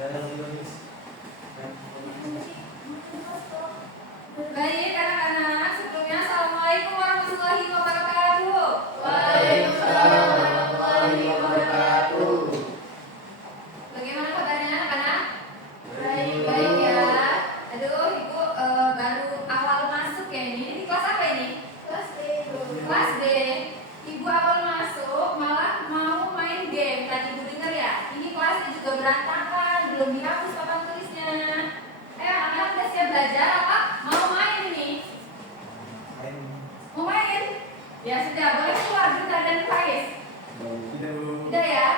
Baik anak-anak, sebelumnya Assalamualaikum warahmatullahi wabarakatuh. Waalaikumsalam warahmatullahi wabarakatuh. Bagaimana kabarnya anak-anak? Baik. Baik ya. Aduh, Ibu baru awal masuk ya ini. Ini kelas apa ini? Kelas D. Kelas D. Ibu awal masuk malah mau main game. Tadi Ibu dengar ya? Ini kelasnya juga berantakan, belum dihapus papan tulisnya. Ayo anak-anak udah siap belajar apa? Mau main ini? Mau main? Ya sudah, boleh keluar Duta dan Faiz. Udah ya?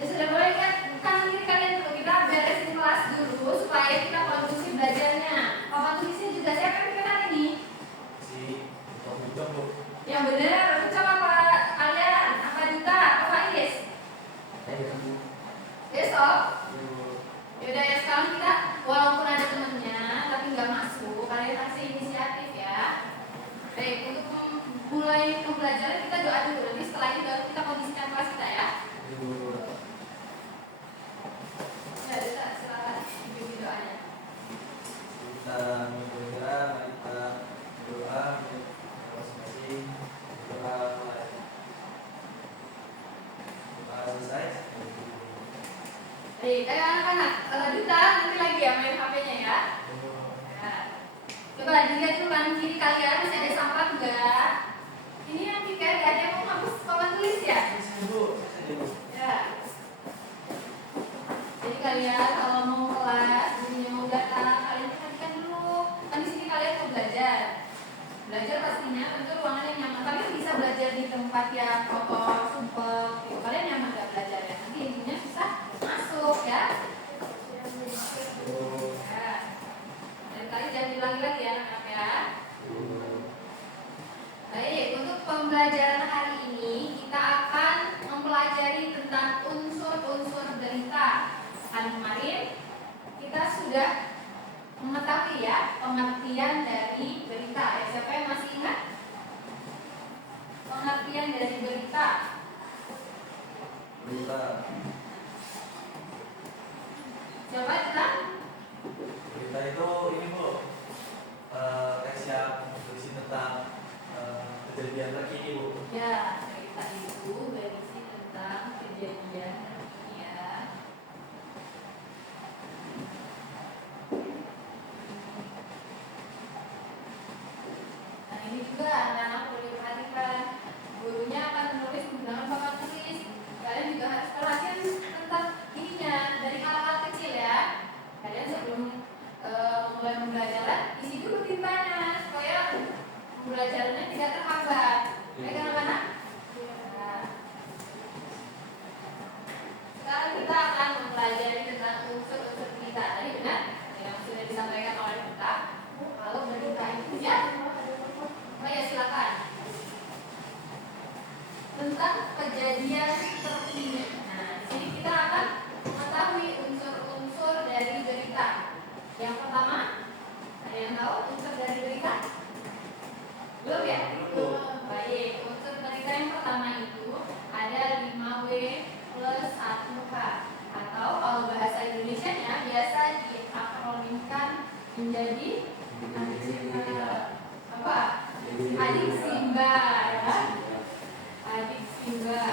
Ya sudah, boleh kan kanan kiri kalian dulu. Kita beresin kelas dulu supaya kita kondusif belajarnya. Papan tulisnya juga siapa yang kenal ini? Yang benar, ucap apa kalian? Apa Duta? Apa Faiz? Besok? Yaudah ya, sekarang kita walaupun ada temennya tapi nggak masuk, kalian kasih inisiatif ya. Baik, untuk mulai pembelajaran kita doa dulu. Nanti setelah itu baru kita kondisikan kelas kita ya. Ya, Duta, silakan ikuti doanya. Kita berdoa, kita berdoa masing-masing berdoa mulai doa selesai. Baik, anak-anak, Duta nanti lagi ya main HP-nya ya. Ya. Coba dilihat dulu kanan kiri kalian masih ada sampah enggak? Ini yang kayak ada yang mau hapus papan tulis ya? Ya. Jadi kalian kalau mau kelas, gurunya mau datang, kalian perhatikan dulu. Kan di sini kalian mau belajar. Belajar pastinya tentu ruangan yang nyaman. Kalian bisa belajar di tempat yang kotor, sumpah. Gitu. Kalian nyaman nggak belajar ya? Nanti intinya susah masuk ya. Ya. Dan kalian jangan diulangi lagi ya anak-anak ya. Baik, untuk pembelajaran hari ini kita akan mempelajari tentang unsur-unsur derita. Kan kemarin kita sudah mengetahui ya pengertian dari berita. Ya, siapa yang masih ingat pengertian dari berita? Coba kita. Berita itu ini Bu, teks yang berisi tentang kejadian terkini Bu. Ya, berita itu berisi tentang kejadian terkini ya. Nah ini juga anak-anak perlu diperhatikan. Gurunya akan menulis menggunakan papan tulis. Kalian juga harus perhatian tentang ininya dari hal-hal kecil ya. Kalian sebelum mulai pembelajaran isi dulu tintanya supaya pembelajarannya tidak terhambat. Baik anak-anak? Nah, sekarang kita akan mempelajari tentang unsur-unsur berita. Tadi benar yang sudah disampaikan oleh kita. Kalau berita itu ya, oh ya silakan. Tentang kejadian terkini. Nah, di sini kita akan mengetahui unsur-unsur dari berita. Yang pertama, ada yang tahu unsur dari berita? Belum ya? Baik, unsur berita yang pertama itu ada 5W plus 1K. Atau kalau bahasa Indonesianya biasa diakronimkan menjadi apa? Adik Simba ya. Adik Simba.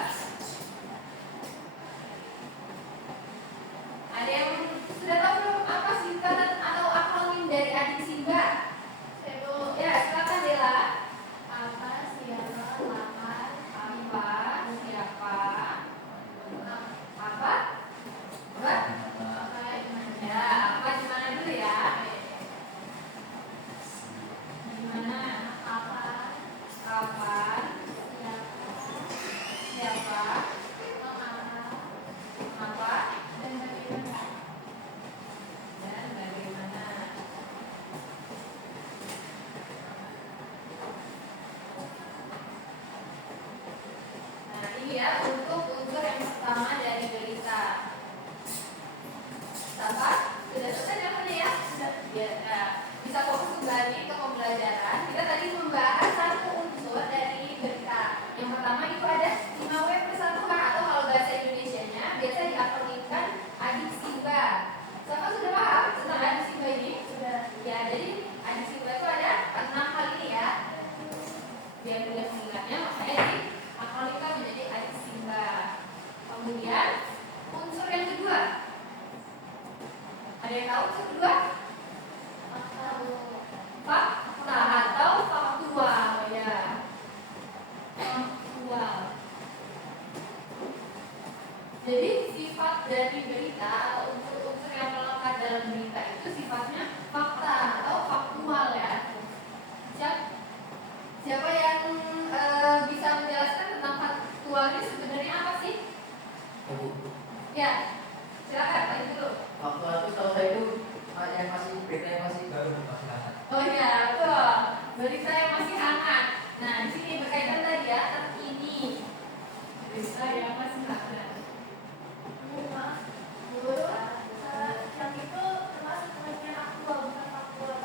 yang tahu unsur kedua? Fakta atau faktual ya. Faktual. Jadi sifat dari berita atau unsur-unsur yang melekat dalam berita itu sifatnya fakta atau faktual ya. Siapa yang bisa menjelaskan tentang faktual ini sebenarnya apa sih? Ya, silakan Pak dulu. Faktual itu tahu saya itu yang masih berita yang masih baru masih hangat. Oh iya, betul. Berita yang masih hangat. Nah, di sini berkaitan tadi ya, terkini. Berita yang masih hangat. Yang itu termasuk pengertian aktual, bukan faktual.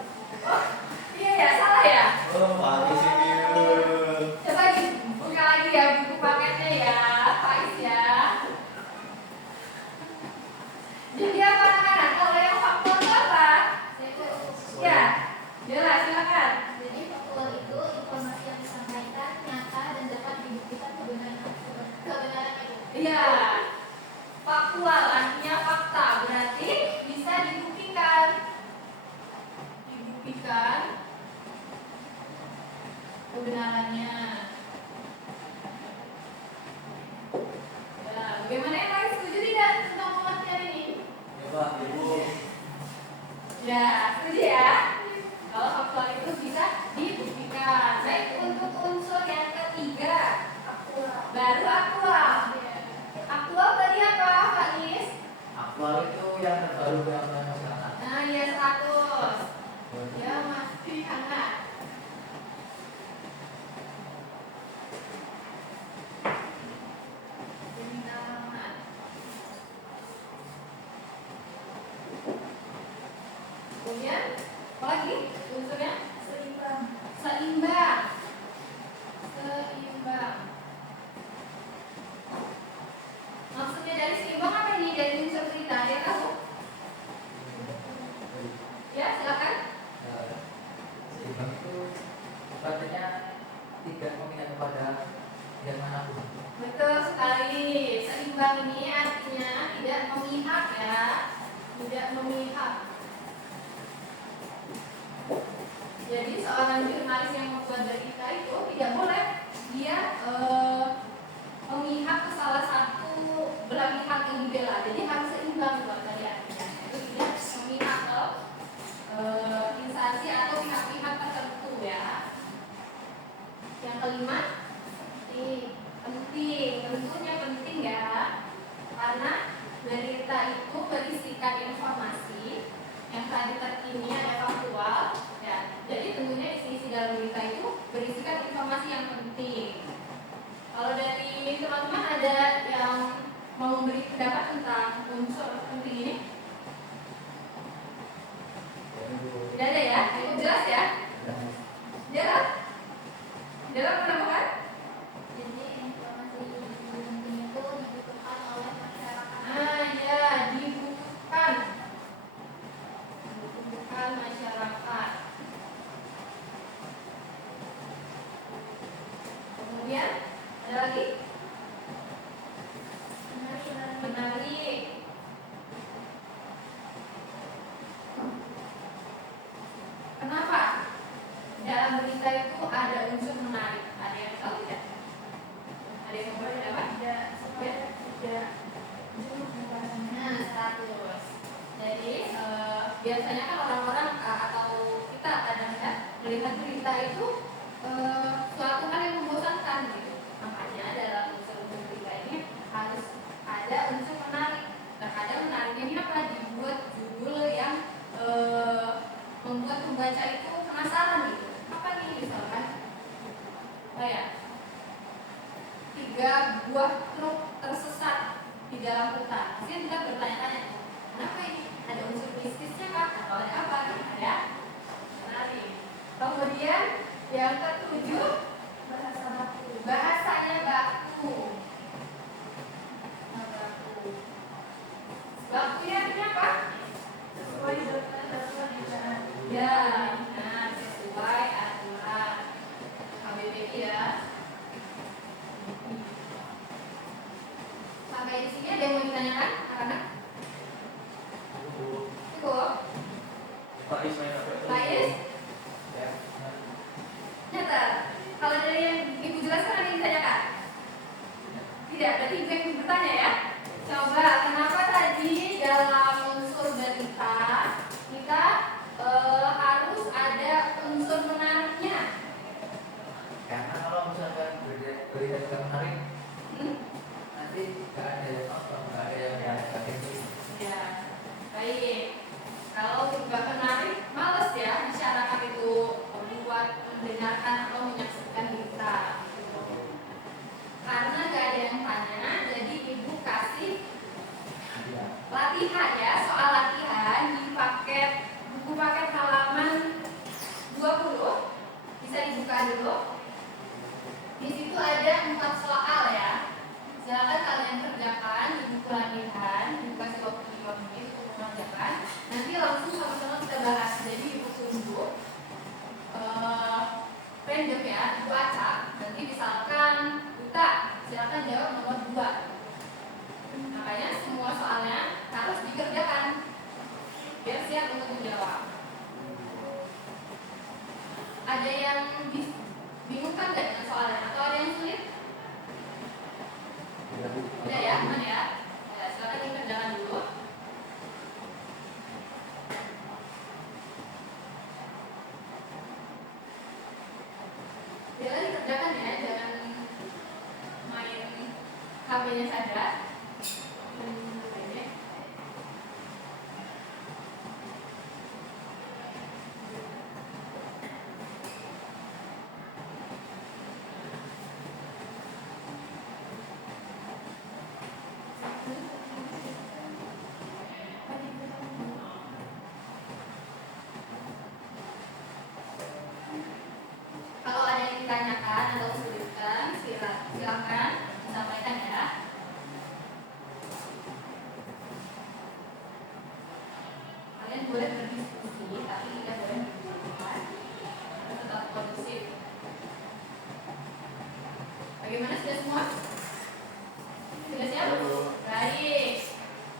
Oh, iya ya, salah ya. Oh, pagi sini. Coba dibuka lagi ya buku paketnya ya, Faiz ya. Jadi apa anak-anak? Kalau yang faktual itu apa? Ya, jelas silakan. Jadi faktual itu informasi yang disampaikan nyata dan dapat dibuktikan kebenarannya. Iya. Faktual artinya fakta, berarti bisa dibuktikan. Dibuktikan kebenarannya. Ya, bagaimana yang lain setuju tidak tentang pengertian ini? Ya Pak, Ibu. Ya, setuju ya. Kalau faktual itu bisa dibuktikan. Baik, untuk unsur yang ketiga, baru aktual. Aktual tadi apa, Pak Nis? Aktual itu yang terbaru yang masih hangat. Nah, ya 100. Ya, masih hangat. Hangat. Kemudian, apa lagi unsurnya? Seimbang. Seimbang. Seimbang. Maksudnya dari seimbang apa ini? Dari unsur berita, ada yang tahu? Ya, silakan. Seimbang itu artinya tidak memihak kepada yang manapun. Betul sekali. Seimbang ini artinya tidak memihak ya. Tidak memihak. Jadi seorang jurnalis yang membuat berita itu tidak boleh dia memihak ke salah satu belah pihak yang dibela. Jadi harus seimbang buat kalian. Itu tidak memihak ke instansi atau pihak-pihak tertentu ya. Yang kelima, penting, tentunya penting ya, karena berita itu berisikan informasi yang tadi terkini ada faktual ya. Jadi tentunya isi-isi dalam berita itu berisikan informasi yang penting. Kalau dari teman-teman ada yang mau memberi pendapat tentang unsur penting ini? Tidak ada ya? Cukup jelas ya? Jelas? Jelas menambahkan? Jadi informasi penting itu dibutuhkan oleh masyarakat. Ah ya, dibutuhkan. Dibutuhkan masyarakat. Kemudian ada lagi? Menarik. Kenapa? Dalam berita itu ada unsur menarik. Ada yang tahu tidak? Ada yang mau berpendapat? Tidak supaya tidak Nah, 100. Jadi biasanya kan orang-orang atau kita kadang-kadang melihat berita itu suatu hal yang membosankan gitu. Makanya dalam unsur-unsur berita ini harus ada unsur menarik. Terkadang menariknya ini apa? Dibuat judul yang membuat pembaca itu penasaran gitu. Apa nih misalkan? Kayak 3 buah truk tersesat di dalam hutan. Pasti kita bertanya-tanya, kenapa ini? Ada unsur mistisnya kah? Atau ada apa? Ada menarik. Kemudian yang ketujuh, bahasa baku. bahasanya baku. Nah, baku. Baku ini artinya apa? Sesuai dengan aturan ejaan. Ya, nah sesuai aturan KBBI ya. Sampai di sini ada yang mau ditanyakan, anak-anak? Cukup. Cukup. dalam unsur derita kita harus ada unsur menariknya. Karena kalau misalkan berita tidak menarik, nanti nggak ada yang nonton, nggak ada yang itu. Ya, baik. Kalau nggak menarik, males ya masyarakat itu buat mendengarkan atau menyaksikan berita. Karena nggak ada yang tanya, jadi ibu kasih latihan ya, soal latihan di buku paket halaman 20. Bisa dibuka dulu. Di situ ada 4 soal ya. Silakan kalian kerjakan di buku latihan, dikasih waktu 5 menit untuk mengerjakan. Nanti langsung sama-sama kita bahas. Jadi ibu tunjuk random ya, ibu acak. Nanti misalkan Duta, silakan jawab nomor 2. Makanya semua soalnya harus dikerjakan biar siap untuk menjawab. Ada yang bingung kan nggak dengan soalnya atau ada yang sulit? Udah ya, aman ya? Ya, silakan dikerjakan dulu. Jangan dikerjakan ya, jangan main HP-nya saja. Kalau ada yang ditanyakan atau kesulitan, silakan disampaikan ya. Kalian boleh berdiskusi, tapi tidak boleh berdebat. Harus tetap kondusif. Bagaimana, sudah semua? Sudah siap? Baik.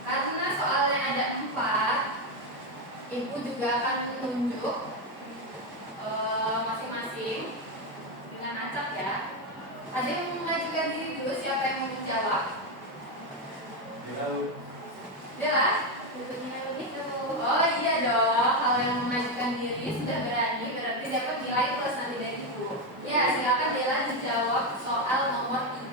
Karena soalnya ada 4, ibu juga akan menunjuk masing-masing dengan acak ya. Ada yang mengajukan diri dulu, siapa yang mau menjawab? Udah oh iya dong, kalau yang mengajukan diri sudah berani, berarti dapat nilai plus nanti dari ibu. Ya, silakan Dela dijawab soal nomor 3.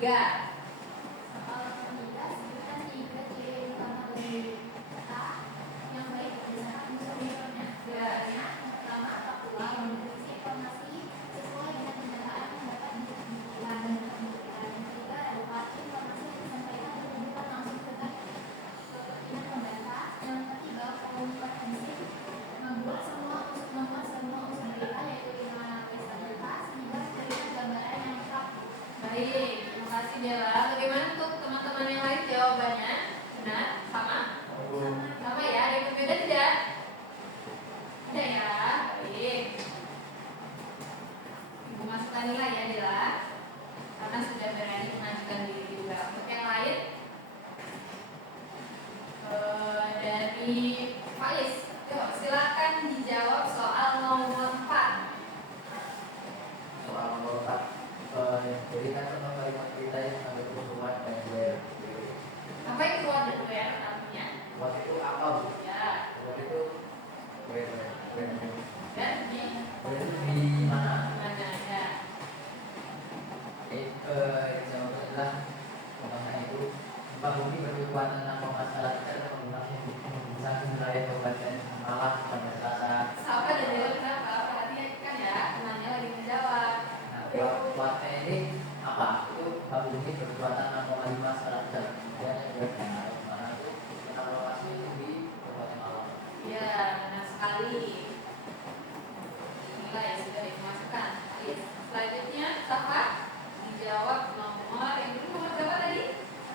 Soal 3, sebutkan 3 ciri utama dari kata yang baik berdasarkan unsur-unsurnya. Ya. Yang pertama, faktual yang berisi informasi sesuai dengan kenyataan yang dapat dibuktikan. Yang ketiga, relevansi informasi yang disampaikan berhubungan langsung dengan kepentingan pembantah. Yang ketiga, komprehensif, membuat semua unsur berita yaitu lingkungan stabilitas hingga memberikan gambaran yang lengkap. Baik, terima kasih Dela. Bagaimana untuk teman-teman yang lain jawabannya? Benar? Sama? Sama ya? Ada yang berbeda tidak? Tidak ya? Baik. Ibu masukkan nilai ya Dela, karena sudah berani mengajukan diri juga. Untuk yang lain, dari Faiz, yuk silakan dijawab soal nomor 4. Soal nomor 4, berikan contoh kalimat berita yang ada kebutuhan dan where. Apa itu keluar dari WR artinya? What itu apa, Bu? Ya, What itu where. dan di Where itu di mana? mana ya? Jawabannya adalah contohnya itu gempa bumi berkekuatan 6,1 dan menggunakan wilayah Kabupaten Malang pada Selasa. Siapa dan Dela kenapa? Perhatikan ya, temannya lagi menjawab. Nah, kuatnya ini apa? Itu gempa bumi berkekuatan 6,5 skala Richter. Kemudian yang juga di mana itu kita lokasi di Kabupaten Malang. Ya, benar sekali. Inilah yang sudah dimasukkan. Selanjutnya, Safa dijawab nomor yang itu nomor berapa tadi?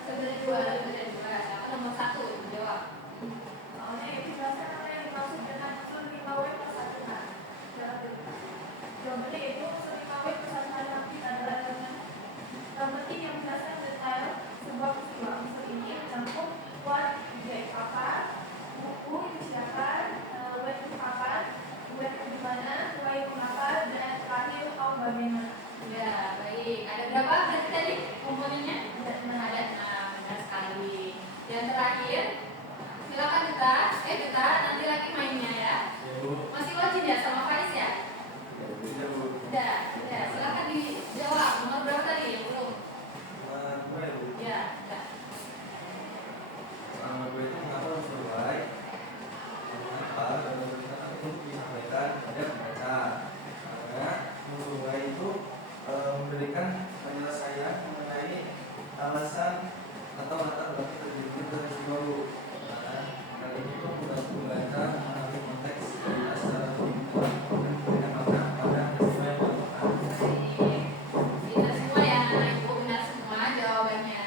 Sebenarnya 2. Siapa nomor 1 dijawab? Soalnya itu jelaskan apa yang dimaksud dengan unsur 5W plus 1H. Jawabannya itu unsur 5W plus 1H adalah yang penting yang menjelaskan detail sebuah peristiwa. Unsur ini mencakup what, objek apa, buku itu siapa, web itu kapan, web itu dimana, why itu mengapa, dan terakhir how bagaimana. Ya, baik. Ada berapa berarti tadi komponennya? Ada 6. Ada 6, benar sekali. Yang terakhir, Silakan Duta. Duta, nanti lagi mainnya ya. Ya Bu. Masih login ya sama Faiz ya? Iya Bu. Udah. Silakan dijawab. Nomor berapa tadi yang belum? Gue ya Bu. Ya, udah. Nama gue itu mengapa harus berbaik? Kenapa? Karena berita untuk disampaikan kepada pembaca. Karena berbaik itu memberikan penyelesaian mengenai alasan atau latar belakang terjadinya peristiwa Bu. Karena hal ini tuh membantu pembaca mengambil konteks secara lebih memberikan makna pada peristiwa yang dilakukan. Baik. Benar semua ya, anak ibu benar semua jawabannya.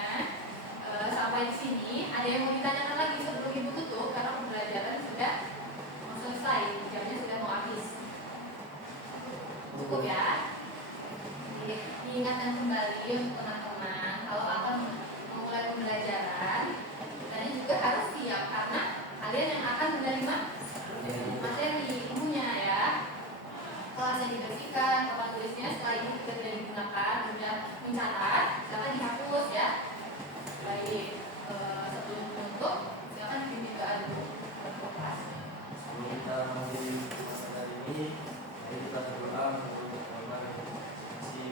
Sampai di sini ada yang mau ditanyakan lagi sebelum ibu tutup karena pembelajaran sudah mau selesai, jamnya sudah mau habis. Cukup ya. Diingatkan kembali untuk teman-teman kalau akan memulai pembelajaran, kalian juga harus siap karena kalian yang akan menerima materi ilmunya ya. Kelasnya dibersihkan, papan tulisnya setelah ini juga tidak digunakan, sudah mencatat, silakan dihapus ya. Baik, sebelum menutup, silakan dibimbing doa dulu. Berkelas. Sebelum kita mengakhiri pembahasan ini, mari kita berdoa untuk teman-teman masih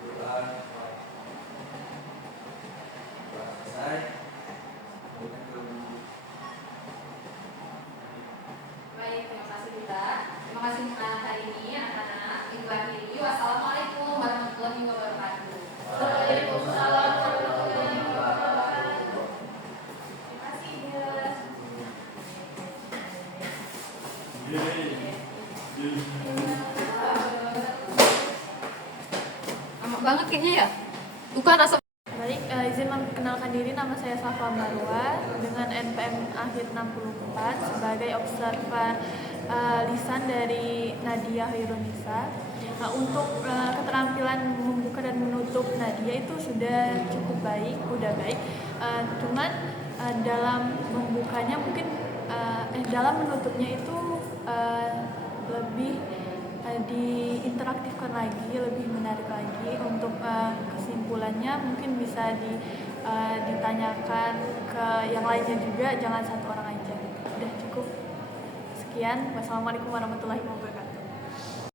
berdoa selesai. Kemudian ke Baik, terima kasih Duta. Terima kasih untuk anak hari ini, anak-anak. Ibu akhiri. Wassalamualaikum warahmatullahi wabarakatuh. Waalaikumsalam warahmatullahi wabarakatuh. Terima kasih guys. Lama banget kayaknya ya. Bukan asal. Baik, izin memperkenalkan diri, nama saya Safa Marwa dengan NPM akhir 64 sebagai observer lisan dari Nadia Hirunisa. Untuk keterampilan membuka dan menutup Nadia itu sudah cukup baik, udah baik. Cuman dalam membukanya mungkin dalam menutupnya itu lebih diinteraktifkan lagi, lebih menarik lagi. Untuk kesimpulannya mungkin bisa ditanyakan ke yang lainnya juga, jangan satu orang aja. Udah cukup. Sekian, wassalamualaikum warahmatullahi wabarakatuh.